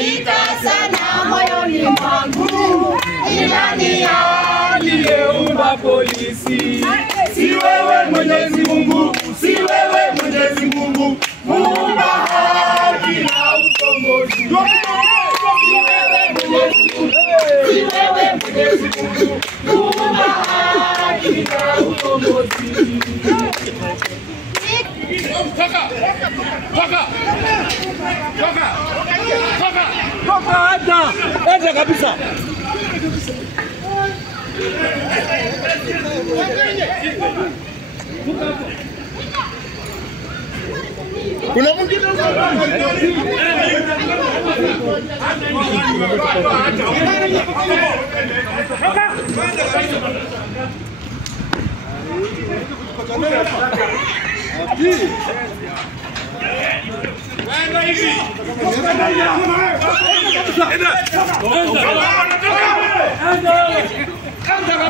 sita sana moyoni mwangu, ni nani aliyeumba polisi? Si wewe Mwenyezi Mungu, si wewe Mwenyezi Mungu, muumba haki na ukombozi. Si wewe Mwenyezi Mungu, muumba haki na ukombozi. Toka kabisa. Kuna mwingine Enda hivi.